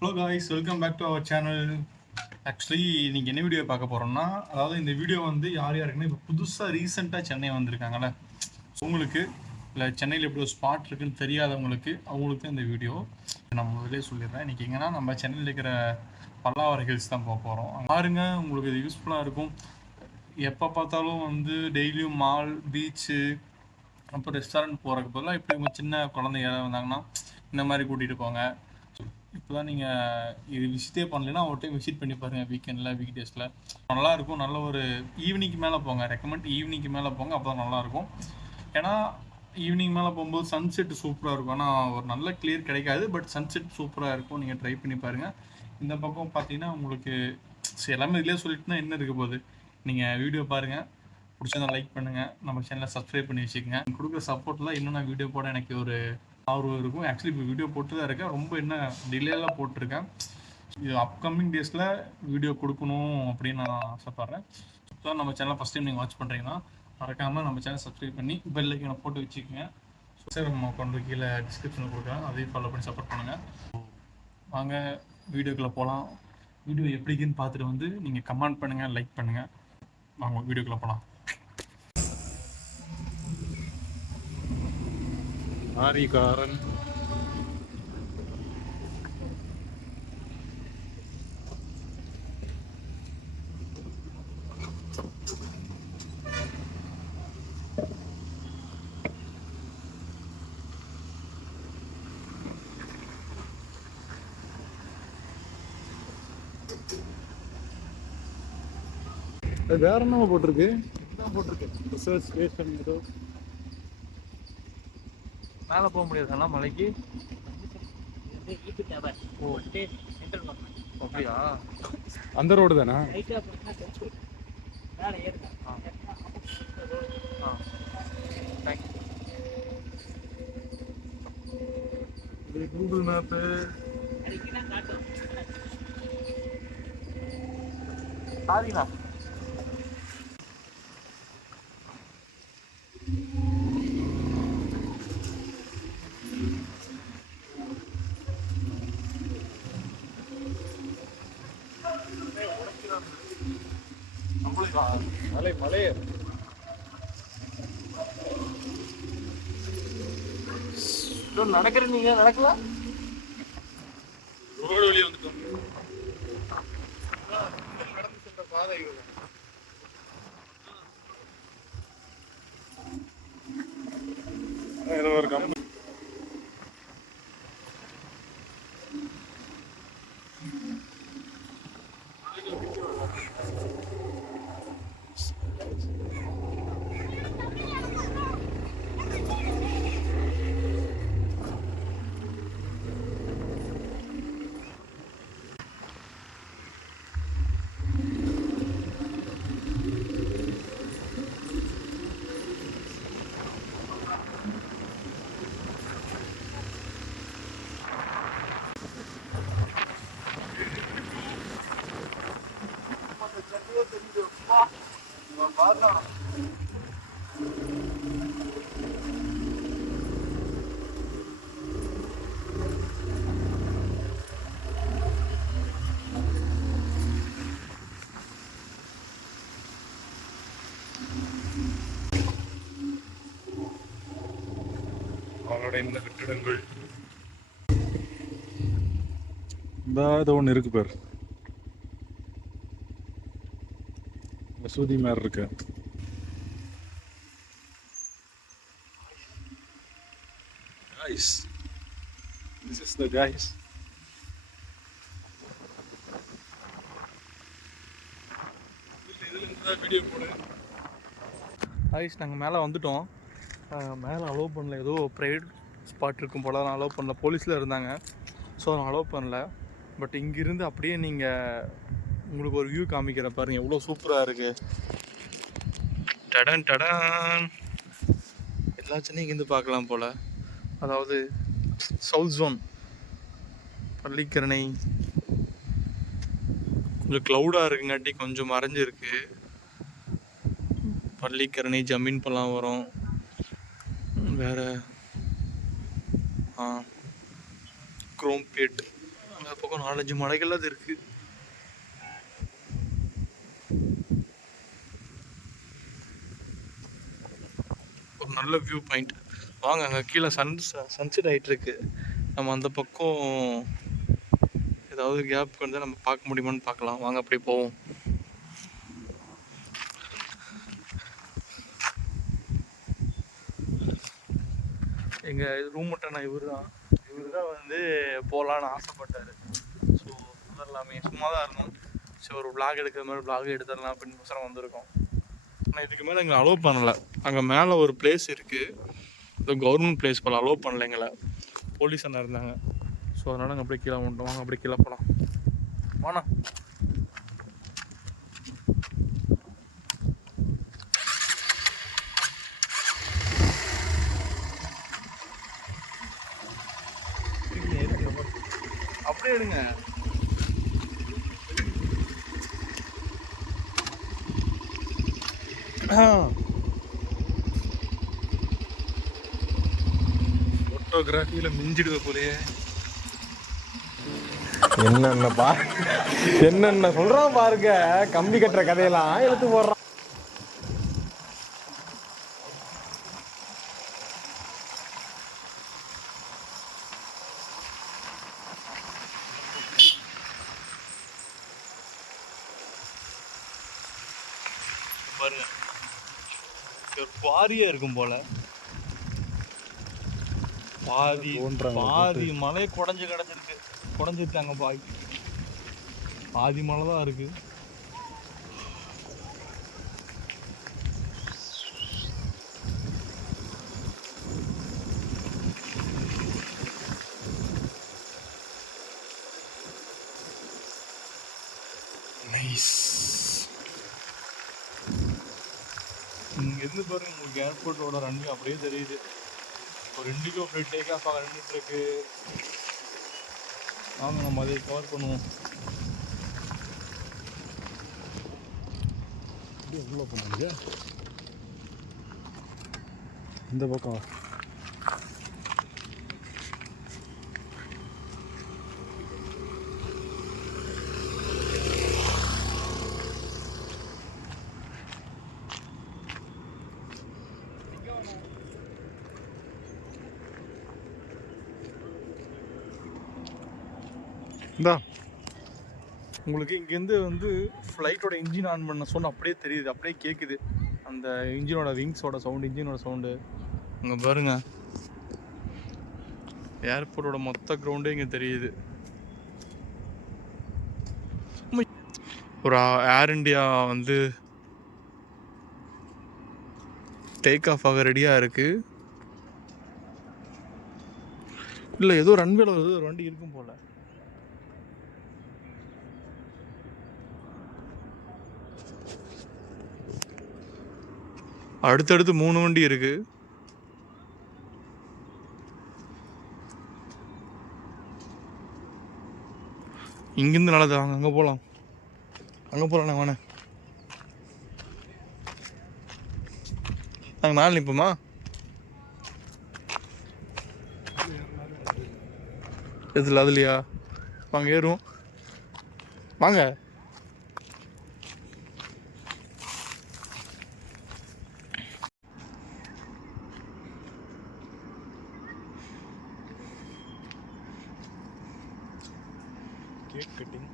Hello guys, welcome back to our channel. Actually நீங்கள் என்ன video பார்க்க போகிறோம்னா, அதாவது இந்த வீடியோ வந்து யார் யாருக்குன்னா இப்போ புதுசாக ரீசெண்டாக சென்னை வந்திருக்காங்கல்ல, உங்களுக்கு இல்லை சென்னையில் எப்படி ஒரு ஸ்பாட் இருக்குன்னு தெரியாதவங்களுக்கு அவங்களுக்கு இந்த வீடியோ நான் முதலே சொல்லிடுறேன். இன்றைக்கி எங்கன்னா நம்ம சென்னையில் இருக்கிற பல்லாவரம் ஹில்ஸ் தான் போக போகிறோம். பாருங்க, உங்களுக்கு இது யூஸ்ஃபுல்லாக இருக்கும். எப்போ பார்த்தாலும் வந்து டெய்லியும் மால், பீச்சு, அப்புறம் ரெஸ்டாரண்ட் போகிறதுக்கு பதிலாக இப்படி உங்கள் சின்ன குழந்தைங்க யாராவது வந்தாங்கன்னா இந்த மாதிரி கூட்டிகிட்டு போங்க. இப்போ தான் நீங்கள் இது விசிட்டே பண்ணலைன்னா ஒரு டைம் விசிட் பண்ணி பாருங்கள். வீக்கெண்டில், வீக் டேஸில் நல்லாயிருக்கும். நல்ல ஒரு ஈவினிங்க்கு மேலே போங்க. ரெக்கமெண்ட் ஈவினிங்க்கு மேலே போங்க, அப்போ தான் நல்லாயிருக்கும். ஏன்னா ஈவினிங் மேலே போகும்போது சன்செட் சூப்பராக இருக்கும். ஆனால் ஒரு நல்ல கிளியர் கிடைக்காது, பட் சன்செட் சூப்பராக இருக்கும். நீங்கள் ட்ரை பண்ணி பாருங்கள். இந்த பக்கம் பார்த்தீங்கன்னா உங்களுக்கு எல்லாமே இதிலே சொல்லிட்டுனா என்ன இருக்க போகுது. நீங்கள் வீடியோ பாருங்கள், பிடிச்சதை லைக் பண்ணுங்கள், நம்ம சேனலை சப்ஸ்கிரைப் பண்ணி வச்சுக்கோங்க. கொடுக்குற சப்போர்ட்டில் இன்னும் நான் வீடியோ போட எனக்கு ஒரு ஆர்வம் இருக்கும். ஆக்சுவலி இப்போ வீடியோ போட்டு தான் இருக்கேன். ரொம்ப என்ன டிலேலாம் போட்டிருக்கேன். இது அப்கமிங் டேஸில் வீடியோ கொடுக்கணும் அப்படின்னு நான் ஆசைப்பட்றேன். ஸோ நம்ம சேனலை ஃபஸ்ட் டைம் நீங்கள் வாட்ச் பண்ணுறீங்கன்னா மறக்காமல் நம்ம சேனல் சப்ஸ்கிரைப் பண்ணி பெல் ஐக்கானை போட்டு வச்சுக்கோங்க. சார் நம்ம கொண்டு கீழே டிஸ்கிரிப்ஷனில் கொடுக்குறேன், அதையும் ஃபாலோ பண்ணி சப்போர்ட் பண்ணுங்கள். வாங்க வீடியோக்குள்ளே போகலாம். வீடியோ எப்படிக்குன்னு பார்த்துட்டு வந்து நீங்கள் கமெண்ட் பண்ணுங்கள், லைக் பண்ணுங்கள். வாங்க வீடியோக்குள்ளே போகலாம். ஆரிகாரன் வேற என்ன போட்டிருக்கு? ரிசர்ச் ஸ்டேஷன் ஏதோ மேலே போக முடியாதுண்ணா மலைக்கு. அப்படியா? அந்த ரோடு தானா? கூகுள் மேப்பு சாரிண்ணா. மலை மலை நடக்கிற நீங்க நடக்கலாம். ரோடு வழியா வந்துட்டோம். நடந்து சென்ற பாதை ஏதோ ஒரு கம்பெனி. அவளோட இந்த கட்டிடங்கள் இந்த ஒன்று இருக்கு பேர் மசூதி மாதிரி இருக்கு. Guys, this is the guys. Video போடு. நாங்கள் மேலே வந்துட்டோம். மேலே அலோவ் பண்ணல, ஏதோ ப்ரைவேட் ஸ்பாட் இருக்கும் போல், நான் அலோவ் பண்ணல. போலீஸில் இருந்தாங்க, ஸோ நான் அலோவ் பண்ணல. பட் இங்கிருந்து அப்படியே நீங்கள் உங்களுக்கு ஒரு வியூ காமிக்கிற பாருங்கள், எவ்வளோ சூப்பராக இருக்குது. டடன் டடன் எல்லா சென்னையும் இங்கேருந்து பார்க்கலாம் போல். அதாவது சவுத் ஜோன், பள்ளிக்கரணை கொஞ்சம் க்ளவுடாக இருக்குங்காட்டி கொஞ்சம் மறைஞ்சிருக்கு. பள்ளிக்கரணை, ஜமீன் பல்லாவரம், வேறு குரோம்பேட், அந்த பக்கம் 4-5 மலைகள் அது இருக்கு. ஒரு நல்ல வியூ பாயிண்ட். வாங்க, அங்கே கீழே சன்செட் ஆகிட்டு இருக்கு. நம்ம அந்த பக்கம் ஏதாவது கேப் வந்து நம்ம பார்க்க முடியுமான்னு பார்க்கலாம். வாங்க அப்படியே போவோம். எங்கள் ரூம் மட்டும் இவர் தான் வந்து போகலான்னு ஆசைப்பட்டார். ஸோ வந்துடலாமே, சும்மா தான் இருந்தோம். ஸோ ஒரு விளாக் எடுக்கிற மாதிரி விளாக் எடுத்துடலாம் அப்படின்னு வந்திருக்கோம். ஆனால் இதுக்கு மேலே எங்களை அலோவ் பண்ணலை. அங்கே மேலே ஒரு பிளேஸ் இருக்குது, இது கவர்மெண்ட் பிளேஸ் போல், அலோவ் பண்ணல எங்களை. போலீஸ் அண்ணா இருந்தாங்க. ஸோ அதனால் நாங்கள் அப்படியே கீழே வந்துட்டோம். வாங்க அப்படியே கீழே போகலாம். வாண்ணா. அப்படியே எடுங்க. ஃபோட்டோகிராஃபியில் மிஞ்சிடுவ போலயே. என்னென்ன சொல்றான் பாருங்க. கம்பி கட்டுற கதையெல்லாம் எடுத்து போடுறான். பாருங்க, ஒரு குவாரியா இருக்கும் போல. பாதி மலை குடஞ்சிருக்காங்க. பாதி மலை தான் இருக்கு. நைஸ். இங்கேருந்து பாருங்க, உங்களுக்கு ஏர்போர்ட்டோட ரன்வே அப்படியே தெரியுது. ஒரு இண்டிகோ ஃப்ளைட் டேக் ஆஃப் ஆக நின்றுட்டுருக்கு. வாங்க நம்ம அதை கவர் பண்ணுவோம். எவ்வளோ பண்ணுங்க இந்த பக்கம். இந்தா உங்களுக்கு இங்கேருந்து வந்து ஃப்ளைட்டோட இன்ஜின் ஆன் பண்ண சவுண்ட் அப்படியே தெரியுது, அப்படியே கேட்குது. அந்த இன்ஜினோட விங்ஸோட சவுண்டு, இன்ஜினோட சவுண்டு. அங்கே பாருங்க, ஏர்போர்ட்டோட மொத்த கிரவுண்டே இங்கே தெரியுது. ஒரு ஏர் இண்டியா வந்து டேக் ஆஃப் ஆக ரெடியாக இருக்குது. இல்லை, ஏதோ ரன்வேல ஒரு வண்டி இருக்கும் போல். அடுத்தடுத்து 3 வண்டி இருக்கு. இங்கிருந்து நல்லது. அங்கே போகலாம். வாங்க. நாங்கள் மேலே நிற்போமா? எதில் அதுலையா? வாங்க ஏறுவோம். வாங்க. Cake cutting.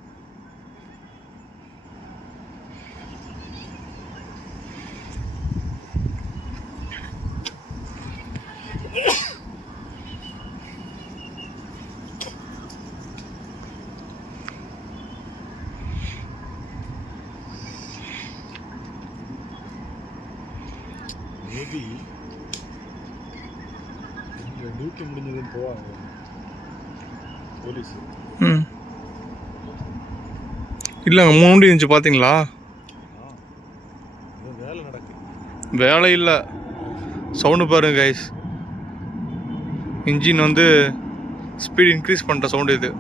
மேபி இங்கே டியூட்டி முடிஞ்சதுன்னு போவாங்க போலீஸ். இல்லைங்க, 3 வண்டி இருந்துச்சு பார்த்தீங்களா? வேலை நடக்குது. வேலை இல்லை, சவுண்டு பாருங்க கைஸ். இன்ஜின் வந்து ஸ்பீட் இன்க்ரீஸ் பண்ணுற சவுண்டு இது.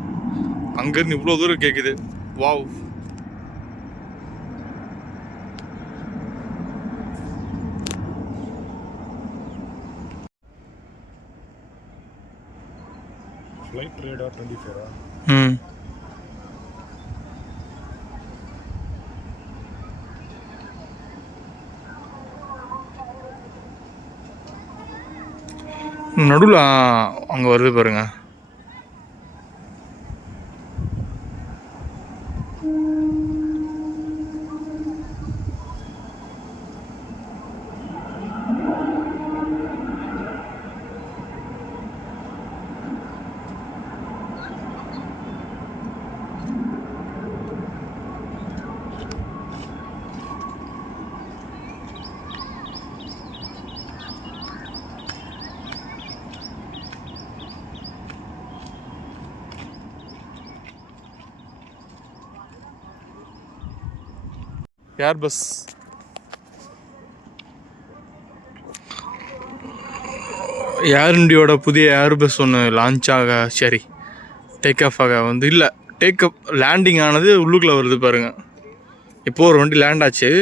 அங்கேருந்து இவ்வளோ தூரம் கேட்குது. வாவ். Flight radar 24. நடுவில் அங்கே வருது பாருங்க. ஏர்பஸ் ஏர் இண்டியோட புதிய ஏர்பஸ் ஒன்று லான்ச் ஆக சரி டேக் ஆஃப் ஆக வந்து இல்லை டேக் அப் லேண்டிங் ஆனது உள்ளுக்குள்ளே வருது பாருங்கள். இப்போது ஒரு வண்டி லேண்ட் ஆச்சு,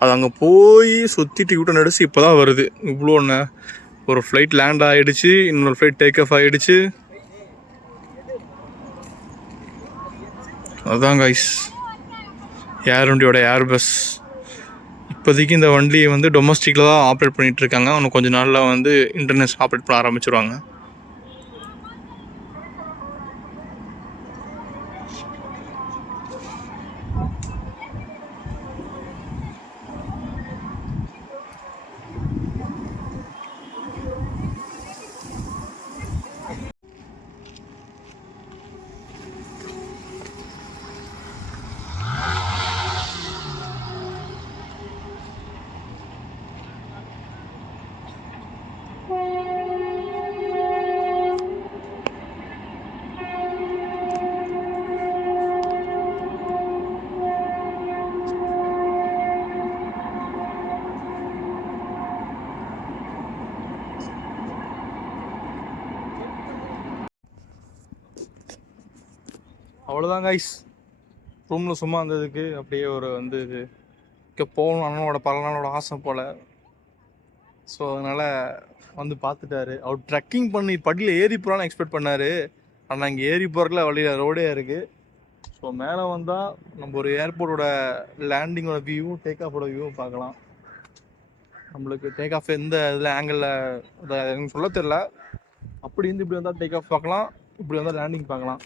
அது அங்கே போய் சுற்றிட்டு யூட்டன் அடிச்சு இப்போ தான் வருது. இவ்வளோ ஒன்று ஒரு ஃப்ளைட் லேண்ட் ஆகிடுச்சு, இன்னொரு ஃப்ளைட் டேக் ஆஃப் ஆகிடுச்சு. அதுதான் கைஸ் ஏர் இண்டியோட ஏர்பஸ். இப்போதைக்கு இந்த வண்டியை வந்து டொமஸ்டிக்கில் தான் ஆப்ரேட் பண்ணிகிட்ருக்காங்க. இன்னும் கொஞ்சம் நாளில் வந்து இன்டர்நேஷ்னல் ஆப்ரேட் பண்ண ஆரம்பிச்சிருவாங்க. அவ்வளோதான் கைஸ். ரூமில் சும்மா இருந்ததுக்கு அப்படியே ஒரு வந்து இது இங்கே போகணும் அண்ணனோட பல நாளோட ஆசை போல். ஸோ அதனால் வந்து பார்த்துட்டாரு. அவர் ட்ரெக்கிங் பண்ணி படியில் ஏறி போகலான்னு எக்ஸ்பெக்ட் பண்ணார். ஆனால் இங்கே ஏறி போகிறதுல வழியில் ரோடே இருக்குது. ஸோ மேலே வந்தால் நம்ம ஒரு ஏர்போர்ட்டோட லேண்டிங்கோட வியூ, டேக் ஆஃபோட வியூவும் பார்க்கலாம். நம்மளுக்கு டேக் ஆஃப் எந்த இதில் ஆங்கிளில் அதை எனக்கு சொல்ல தெரில. அப்படி இருந்து இப்படி வந்தால் டேக் ஆஃப் பார்க்கலாம், இப்படி வந்தால் லேண்டிங் பார்க்கலாம்.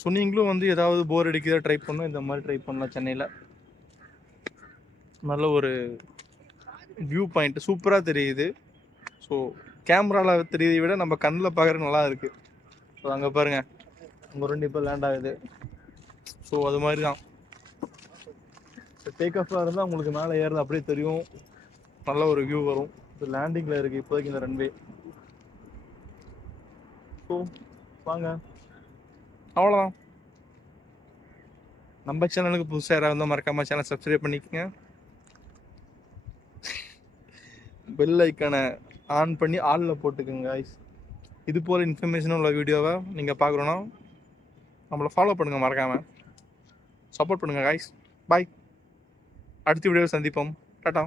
ஸோ நீங்களும் வந்து ஏதாவது போர் அடிக்கிறத ட்ரை பண்ணணும், இந்த மாதிரி ட்ரை பண்ணலாம். சென்னையில் நல்ல ஒரு வியூ பாயிண்ட் சூப்பராக தெரியுது. ஸோ கேமராவில் தெரியுதை விட நம்ம கண்ணில் பார்க்குறது நல்லா இருக்குது. ஸோ அங்கே பாருங்கள், அங்கே ரெண்டு இப்போ லேண்ட் ஆகுது. ஸோ அது மாதிரி தான் டேக் ஆஃபாக இருந்தால் உங்களுக்கு மேலே ஏறுறது அப்படியே தெரியும், நல்ல ஒரு வியூ வரும். இது லேண்டிங்கில் இருக்குது இப்போதைக்கு இந்த ரன்வே. ஸோ வாங்க, அவ்வளோதான். நம்ம சேனலுக்கு புதுசாக யாராவது இருந்தால் மறக்காம சேனல் சப்ஸ்கிரைப் பண்ணிக்கோங்க. பெல் ஐக்கானை ஆன் பண்ணி ஆளில் போட்டுக்கோங்க காய்ஸ். இது போல் இன்ஃபர்மேஷனாக உள்ள வீடியோவை நீங்கள் பார்க்குறோன்னா நம்மளை ஃபாலோ பண்ணுங்கள், மறக்காமல் சப்போர்ட் பண்ணுங்கள் காய்ஸ். பாய், அடுத்த வீடியோவில் சந்திப்போம். டாட்டா.